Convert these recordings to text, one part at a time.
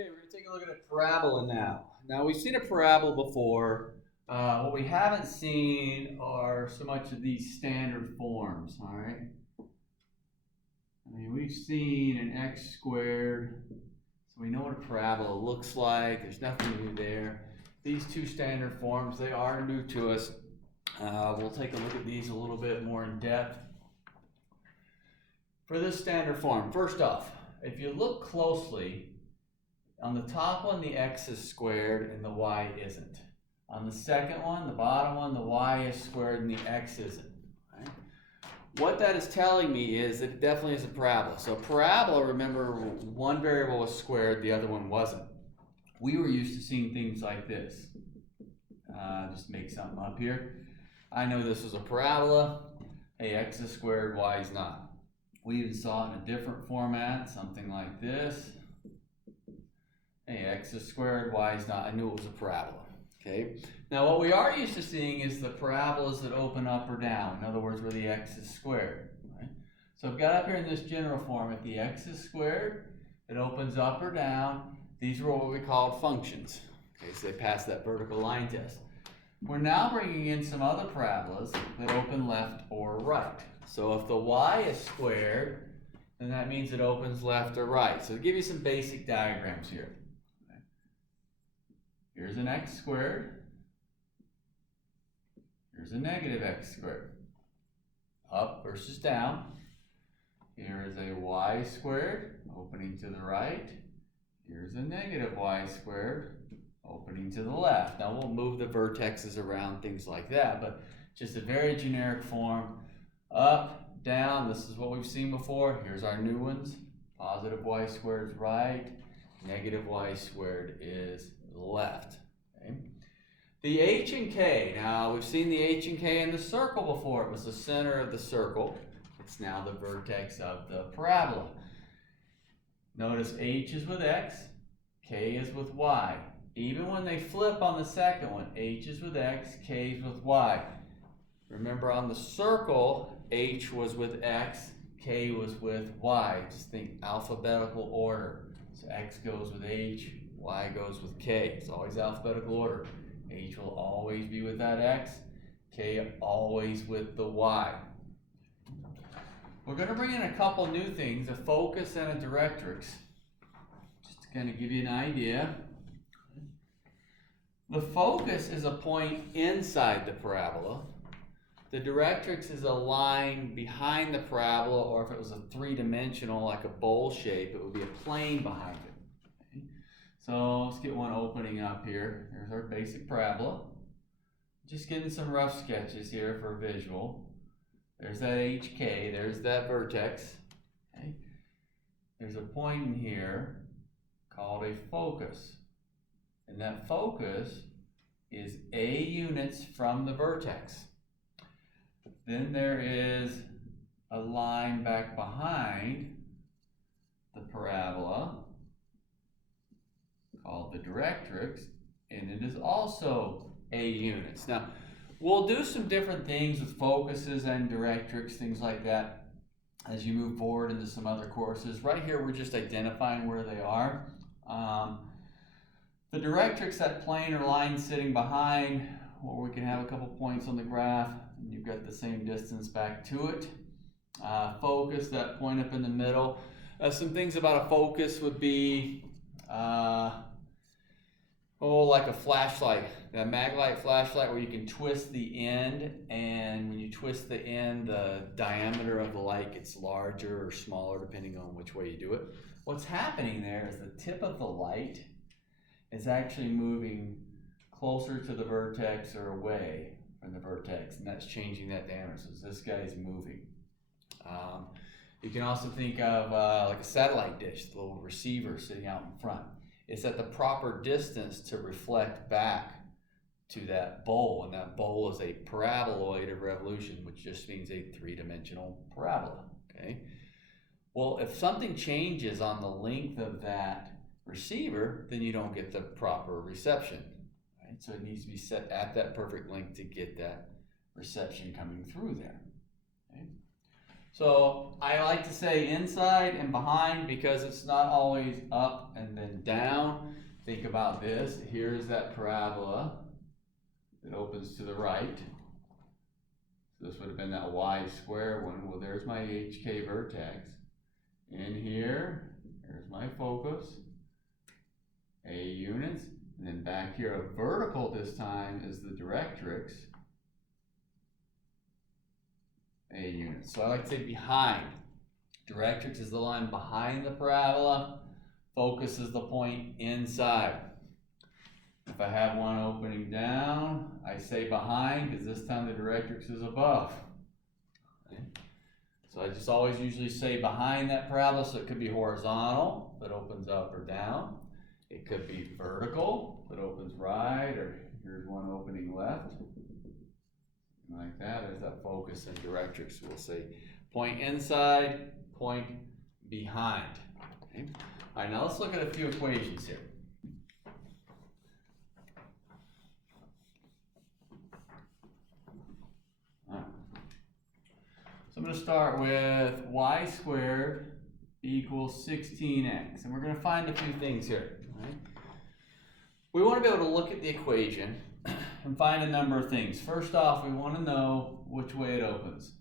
Okay, we're going to take a look at a parabola now. Now, we've seen a parabola before. What we haven't seen are so much of these standard forms, all right? I mean, we've seen an x squared, so we know what a parabola looks like. There's nothing new there. These two standard forms, they are new to us. We'll take a look at these a little bit more in depth. For this standard form, first off, if you look closely, on the top one, the x is squared and the y isn't. On the second one, the bottom one, the y is squared and the x isn't. Right? What that is telling me is that it definitely is a parabola. So parabola, remember, one variable was squared, the other one wasn't. We were used to seeing things like this. Just make something up here. I know this was a parabola. Hey, x is squared, y is not. We even saw it in a different format, something like this. Hey, x is squared, y is not. I knew it was a parabola. Okay. Now, what we are used to seeing is the parabolas that open up or down. In other words, where the x is squared. Right? So I've got up here in this general form, if the x is squared, it opens up or down. These are what we called functions. Okay, so they pass that vertical line test. We're now bringing in some other parabolas that open left or right. So if the y is squared, then that means it opens left or right. So to give you some basic diagrams here. Here's an x squared. Here's a negative x squared. Up versus down. Here is a y squared, opening to the right. Here's a negative y squared, opening to the left. Now we'll move the vertexes around, things like that, but just a very generic form. Up, down, this is what we've seen before. Here's our new ones. Positive y squared is right. Negative y squared is left. Okay. The h and k, now we've seen the h and k in the circle before. It was the center of the circle. It's now the vertex of the parabola. Notice h is with x, k is with y. Even when they flip on the second one, h is with x, k is with y. Remember, on the circle, h was with x, k was with y. Just think alphabetical order. So x goes with h, y goes with k. It's always alphabetical order. H will always be with that x, k always with the y. We're going to bring in a couple new things, a focus and a directrix, just to kind of give you an idea. The focus is a point inside the parabola. The directrix is a line behind the parabola, or if it was a three-dimensional, like a bowl shape, it would be a plane behind it. Okay. So let's get one opening up here. Here's our basic parabola. Just getting some rough sketches here for a visual. There's that HK, there's that vertex. Okay. There's a point in here called a focus. And that focus is A units from the vertex. Then there is a line back behind the parabola called the directrix, and it is also A units. Now, we'll do some different things with focuses and directrix, things like that, as you move forward into some other courses. Right here, we're just identifying where they are. The directrix, that plane or line sitting behind, or we can have a couple points on the graph, and you've got the same distance back to it. Focus, that point up in the middle. Some things about a focus would be, like a flashlight, a maglite flashlight, where you can twist the end, and when you twist the end, the diameter of the light gets larger or smaller depending on which way you do it. What's happening there is the tip of the light is actually moving closer to the vertex or away from the vertex, and that's changing that diameter. So this guy's moving. You can also think of like a satellite dish, the little receiver sitting out in front. It's at the proper distance to reflect back to that bowl, and that bowl is a paraboloid of revolution, which just means a three-dimensional parabola. Okay. Well, if something changes on the length of that receiver, then you don't get the proper reception. Right? So it needs to be set at that perfect length to get that reception coming through there. Okay. So I like to say inside and behind because it's not always up and then down. Think about this. Here's that parabola that opens to the right. So this would have been that y square one. Well, there's my HK vertex. In here, there's my focus, A units, and then back here, a vertical this time is the directrix, A units. So I like to say behind. Directrix is the line behind the parabola. Focus is the point inside. If I have one opening down, I say behind because this time the directrix is above. Okay. So I just always usually say behind that parabola, so it could be horizontal, that opens up or down. It could be vertical, that opens right, or here's one opening left. Like that, there's that focus and directrix. We'll say point inside, point behind. Okay. All right, now let's look at a few equations here. So I'm going to start with y squared equals 16x. And we're going to find a few things here. Right? We want to be able to look at the equation and find a number of things. First off, we want to know which way it opens.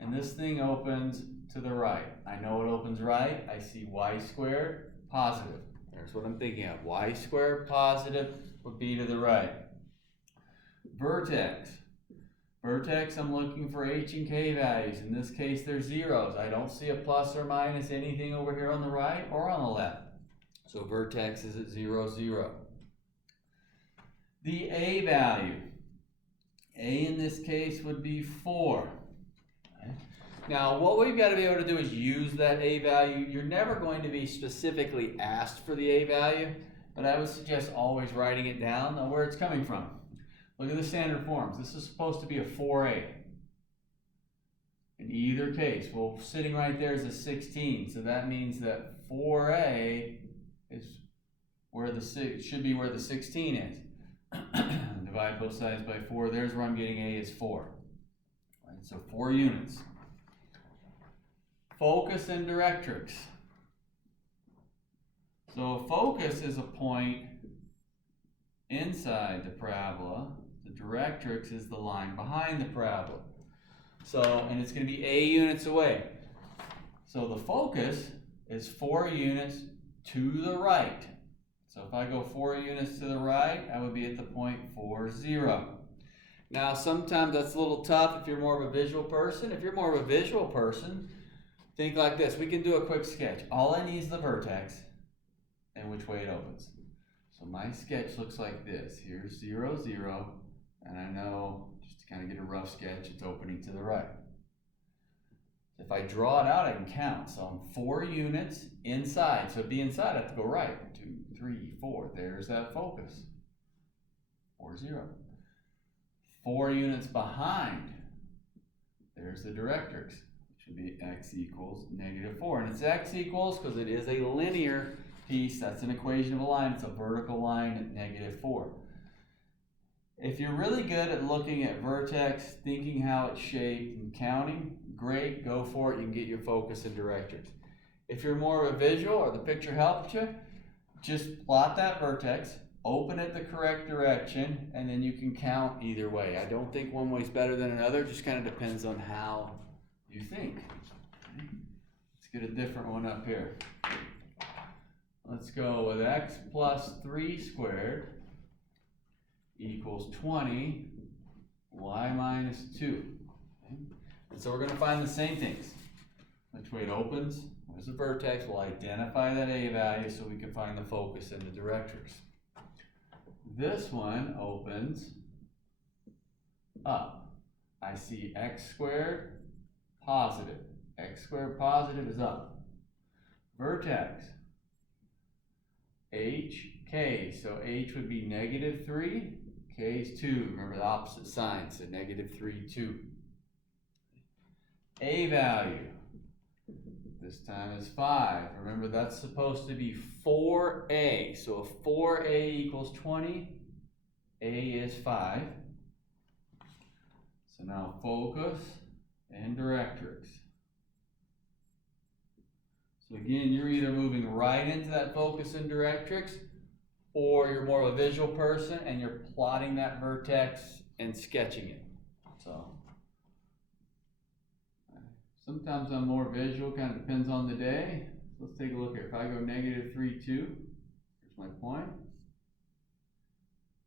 And this thing opens to the right. I know it opens right. I see y squared positive. There's what I'm thinking of. Y squared positive would be to the right. Vertex. Vertex, I'm looking for h and k values. In this case, they're zeros. I don't see a plus or minus anything over here on the right or on the left. So vertex is at 0, 0. The a value. A in this case would be 4. Okay. Now, what we've got to be able to do is use that a value. You're never going to be specifically asked for the a value, but I would suggest always writing it down, know where it's coming from. Look at the standard forms. This is supposed to be a 4a. In either case, well, sitting right there is a 16, so that means that 4a is where the should be where the 16 is. Divide both sides by 4. There's where I'm getting a is 4. Right, so 4 units. Focus and directrix. So a focus is a point inside the parabola. The directrix is the line behind the parabola. So, and it's going to be a units away. So the focus is 4 units to the right. So if I go 4 units to the right, I would be at the point 4, 0. Now sometimes that's a little tough if you're more of a visual person. If you're more of a visual person, think like this. We can do a quick sketch. All I need is the vertex and which way it opens. So my sketch looks like this. Here's 0, 0, and I know, just to kind of get a rough sketch, it's opening to the right. If I draw it out, I can count. So I'm 4 units inside. So to be inside, I have to go right. 2, 3, 4. There's that focus. 4, 0. 4 units behind. There's the directrix, which would be x equals -4. And it's x equals because it is a linear piece. That's an equation of a line. It's a vertical line at -4. If you're really good at looking at vertex, thinking how it's shaped and counting, great, go for it. You can get your focus and directrix. If you're more of a visual or the picture helped you, just plot that vertex, open it the correct direction, and then you can count either way. I don't think one way is better than another. It just kind of depends on how you think. Okay. Let's get a different one up here. Let's go with x plus 3 squared equals 20, y minus 2. Okay. And so we're going to find the same things. Which way it opens, where's the vertex, we'll identify that a value so we can find the focus and the directrix. This one opens up. I see x squared positive. X squared positive is up. Vertex. H, K. So H would be -3. K is 2. Remember the opposite sign. So -3, 2. A value. This time is 5. Remember that's supposed to be 4a. So if 4a equals 20, a is 5. So now focus and Directrix. So again, you're either moving right into that focus in Directrix, or you're more of a visual person and you're plotting that vertex and sketching it. So sometimes I'm more visual, kind of depends on the day. So let's take a look here. If I go -3, 2, here's my point.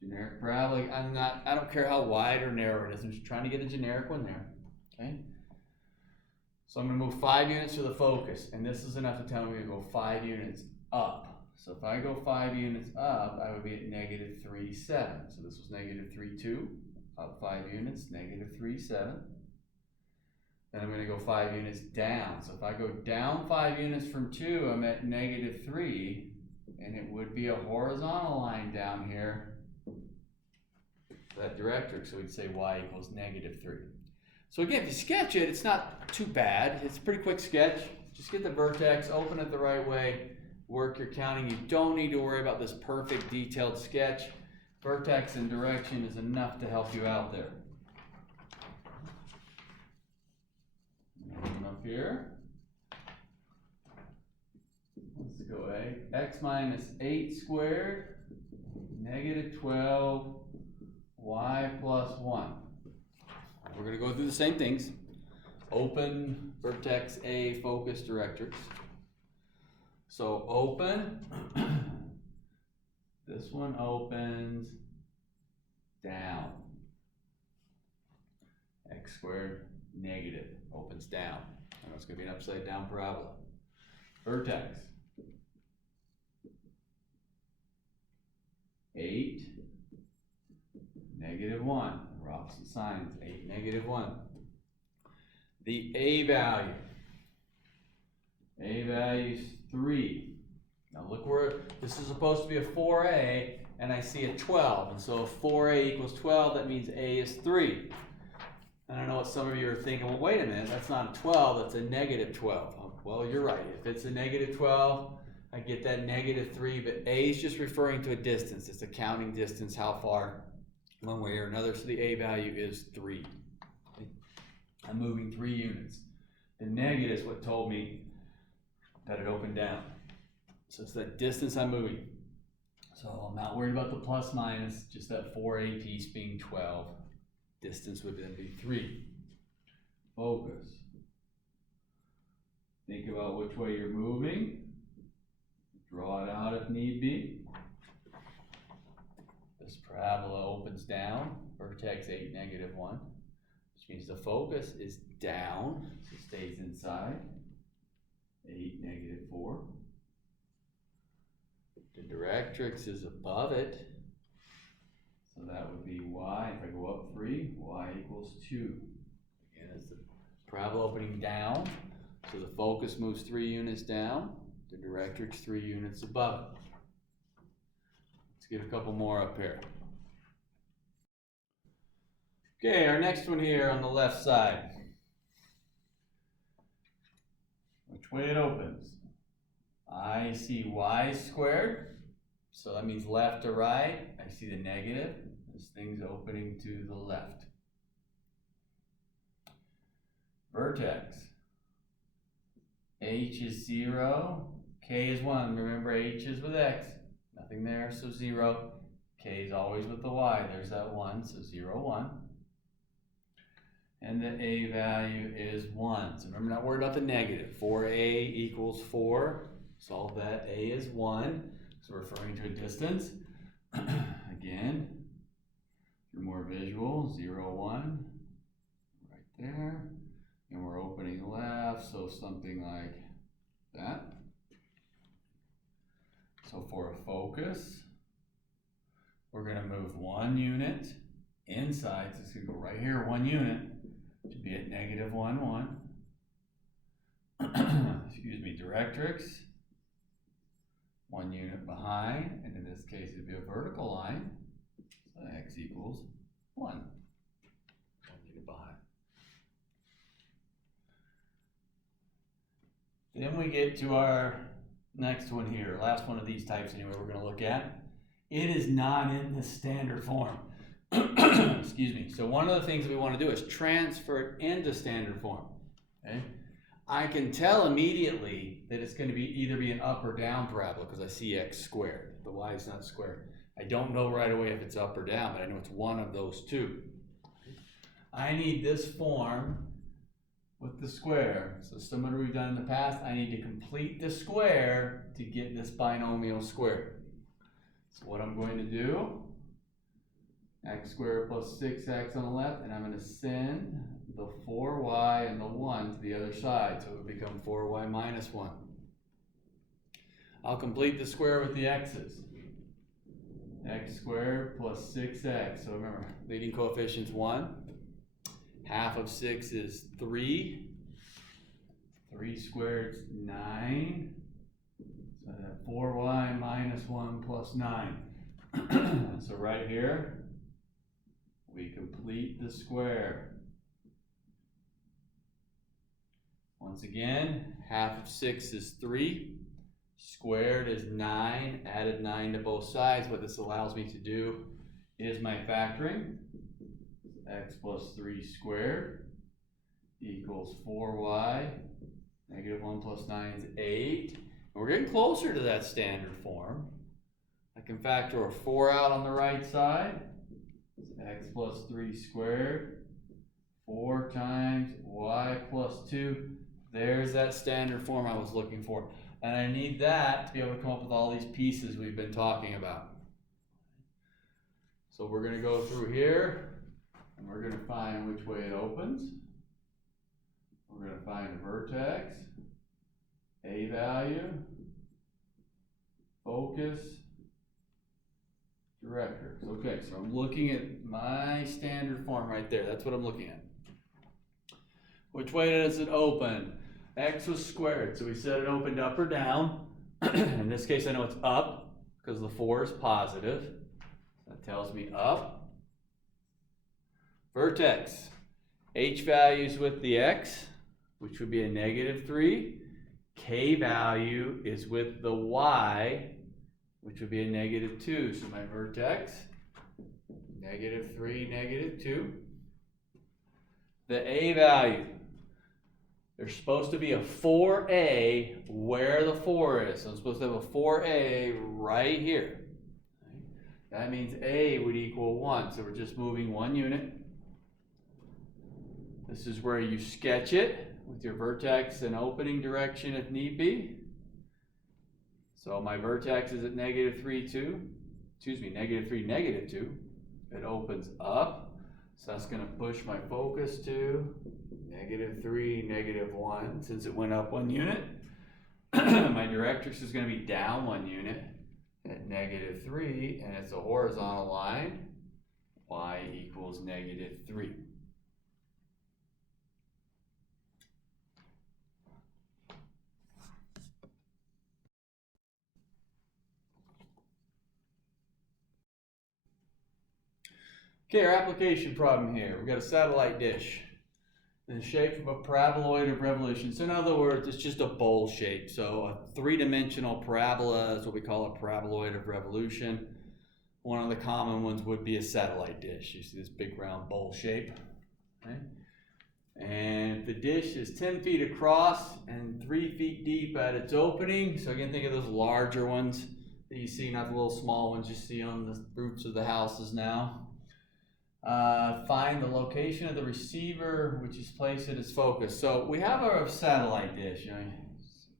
Generic parabola. I don't care how wide or narrow it is. I'm just trying to get a generic one there. Okay. So I'm going to move 5 units to the focus, and this is enough to tell me to go 5 units up. So if I go 5 units up, I would be at -3, 7. So this was -3, 2, up 5 units, -3, 7. Then I'm going to go 5 units down. So if I go down 5 units from 2, I'm at -3, and it would be a horizontal line down here. That Directrix, so we'd say y equals -3. So again, if you sketch it, it's not too bad. It's a pretty quick sketch. Just get the vertex, open it the right way, work your counting. You don't need to worry about this perfect detailed sketch. Vertex and direction is enough to help you out there. Up here. Let's go x minus 8 squared, -12, y plus 1. We're going to go through the same things. Open, vertex, A, focus, Directrix. So open, this one opens down. X squared, negative, opens down. And it's going to be an upside down parabola. Vertex. 8, -1. We're opposite signs. 8, -1. The A value. A value is 3. Now look where this is supposed to be a 4A, and I see a 12. And so if 4A equals 12, that means A is 3. And I know what some of you are thinking, well, wait a minute, that's not a 12, that's a -12. Well, you're right. If it's a -12, I get that -3, but A is just referring to a distance. It's a counting distance, how far, one way or another. So the A value is 3. I'm moving 3 units. The negative is what told me that it opened down. So it's that distance I'm moving. So I'm not worried about the plus minus, just that 4A piece being 12. Distance would then be 3. Focus. Think about which way you're moving. Draw it out if need be. This parabola opens down. Vertex 8, -1. Which means the focus is down, so it stays inside. 8, -4. The Directrix is above it. So that would be y. If I go up 3, y equals 2. Again, it's the parabola opening down. So the focus moves 3 units down. The Directrix 3 units above it. Let's get a couple more up here. Okay, our next one here on the left side. Which way it opens? I see y squared, so that means left to right. I see the negative. This thing's opening to the left. Vertex. H is 0, K is 1. Remember, H is with X. Nothing there, so 0. K is always with the Y. There's that 1, so 0, 1. And the A value is 1. So remember, not worried about the negative. 4A equals 4. Solve that. A is 1. So we're referring to a distance. Again, if you're more visual, 0, 1. Right there. And we're opening left, so something like that. So for a focus, we're going to move 1 unit inside. So it's going to go right here, 1 unit. To be at -1, 1. Excuse me, Directrix. 1 unit behind, and in this case it'd be a vertical line. So x equals 1. 1 unit behind. Then we get to our next one here, last one of these types anyway we're going to look at. It is not in the standard form. Excuse me. So one of the things that we want to do is transfer it into standard form. Okay? I can tell immediately that it's going to be either be an up or down parabola because I see x squared. The y is not squared. I don't know right away if it's up or down, but I know it's one of those two. I need this form with the square. So similar to what we've done in the past, I need to complete the square to get this binomial squared. So what I'm going to do, x squared plus 6x on the left, and I'm going to send the 4y and the 1 to the other side, so it would become 4y minus 1. I'll complete the square with the x's. X squared plus 6x. So remember, leading coefficient's 1. Half of 6 is 3. 3 squared is 9. So that 4y minus 1 plus 9. So right here, we complete the square. Once again, half of 6 is 3. Squared is 9. Added 9 to both sides. What this allows me to do is my factoring. X plus 3 squared equals 4y. Negative 1 plus 9 is 8. And we're getting closer to that standard form. I can factor a 4 out on the right side. X plus 3 squared. 4 times y plus 2. There's that standard form I was looking for. And I need that to be able to come up with all these pieces we've been talking about. So we're going to go through here, and we're going to find which way it opens. We're going to find a vertex, a value, focus, Directrix. Okay, so I'm looking at my standard form right there. That's what I'm looking at. Which way does it open? X was squared, so we said it opened up or down. In this case, I know it's up because the 4 is positive. That tells me up. Vertex, h values with the x, which would be a negative 3. K value is with the y, which would be a negative 2. So my vertex, negative 3, negative 2. The a value, there's supposed to be a 4a where the 4 is. So I'm supposed to have a 4a right here. That means a would equal 1. So we're just moving 1 unit. This is where you sketch it with your vertex and opening direction if need be. So my vertex is at negative 3, 2. Excuse me, negative 3, negative 2. It opens up. So that's going to push my focus to negative 3, negative 1. Since it went up 1 unit, my directrix is going to be down 1 unit at negative 3, and it's a horizontal line. Y equals negative 3. Okay, our application problem here. We've got a satellite dish in the shape of a paraboloid of revolution. So in other words, it's just a bowl shape. So a 3-dimensional parabola is what we call a paraboloid of revolution. One of the common ones would be a satellite dish. You see this big round bowl shape. Okay? And the dish is 10 feet across and 3 feet deep at its opening. So again, think of those larger ones that you see, not the little small ones you see on the roofs of the houses now. Find the location of the receiver, which is placed at its focus. So we have our satellite dish,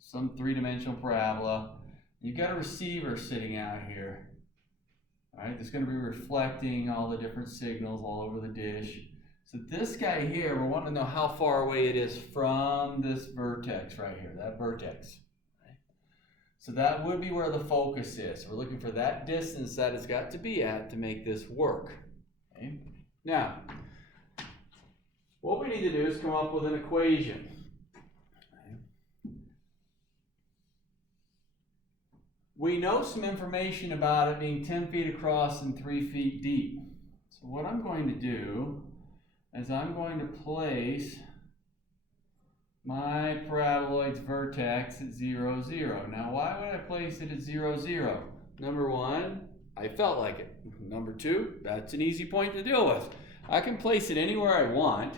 some 3-dimensional parabola. You've got a receiver sitting out here. All right, that's going to be reflecting all the different signals all over the dish. So this guy here, we're wanting to know how far away it is from this vertex right here, that vertex. Right? So that would be where the focus is. So we're looking for that distance that it's got to be at to make this work. Okay. Now, what we need to do is come up with an equation. Okay. We know some information about it being 10 feet across and 3 feet deep. So what I'm going to do is I'm going to place my paraboloid's vertex at 0, 0. Now, why would I place it at 0, 0? Number one, I felt like it. Number 2, that's an easy point to deal with. I can place it anywhere I want,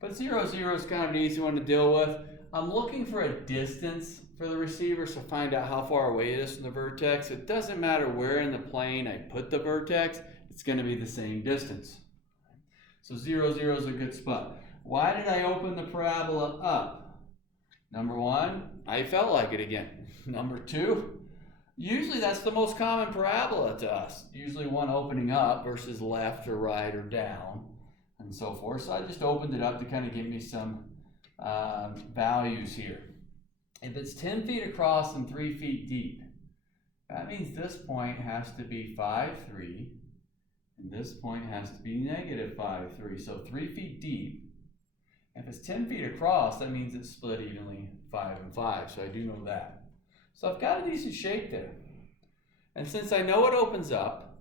but 0, 0 is kind of an easy one to deal with. I'm looking for a distance for the receiver, so find out how far away it is from the vertex. It doesn't matter where in the plane I put the vertex, it's going to be the same distance. So 0, 0 is a good spot. Why did I open the parabola up? Number 1, I felt like it again. Number 2, usually that's the most common parabola to us. Usually one opening up versus left or right or down and so forth. So I just opened it up to kind of give me some values here. If it's 10 feet across and 3 feet deep, that means this point has to be 5, 3, and this point has to be negative 5, 3. So 3 feet deep. If it's 10 feet across, that means it's split evenly 5 and 5. So I do know that. So I've got a decent shape there. And since I know it opens up,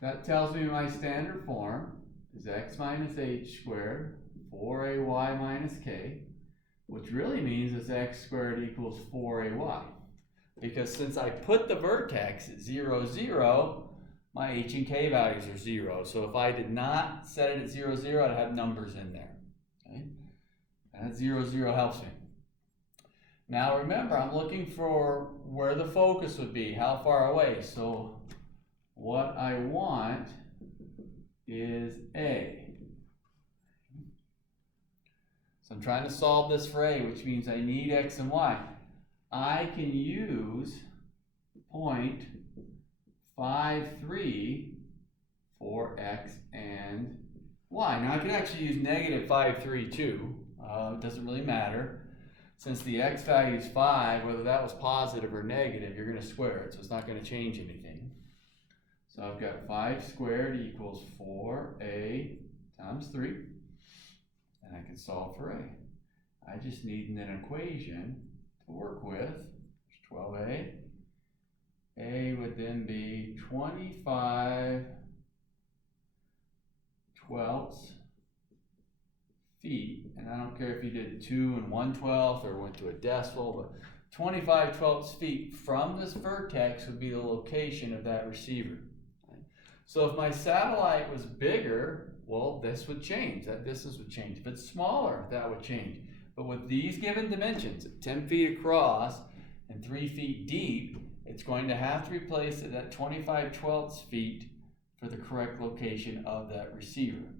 that tells me my standard form is x minus h squared 4ay minus k, which really means it's x squared equals 4ay. Because since I put the vertex at 0, 0, my h and k values are 0. So if I did not set it at 0, 0, I'd have numbers in there. Okay? And that 0, 0 helps me. Now remember, I'm looking for where the focus would be, how far away. So what I want is A. So I'm trying to solve this for A, which means I need x and y. I can use 0.53 for x and y. Now I could actually use negative 5,3 too. It doesn't really matter. Since the x value is 5, whether that was positive or negative, you're going to square it, so it's not going to change anything. So I've got 5 squared equals 4a times 3, and I can solve for a. I just need an equation to work with. 12a. A would then be 25/12 feet, and I don't care if you did 2 1/12 or went to a decimal, but 25/12 feet from this vertex would be the location of that receiver. So if my satellite was bigger, well, this would change. That distance would change. If it's smaller, that would change. But with these given dimensions, 10 feet across and 3 feet deep, it's going to have to replace it at 25/12 feet for the correct location of that receiver.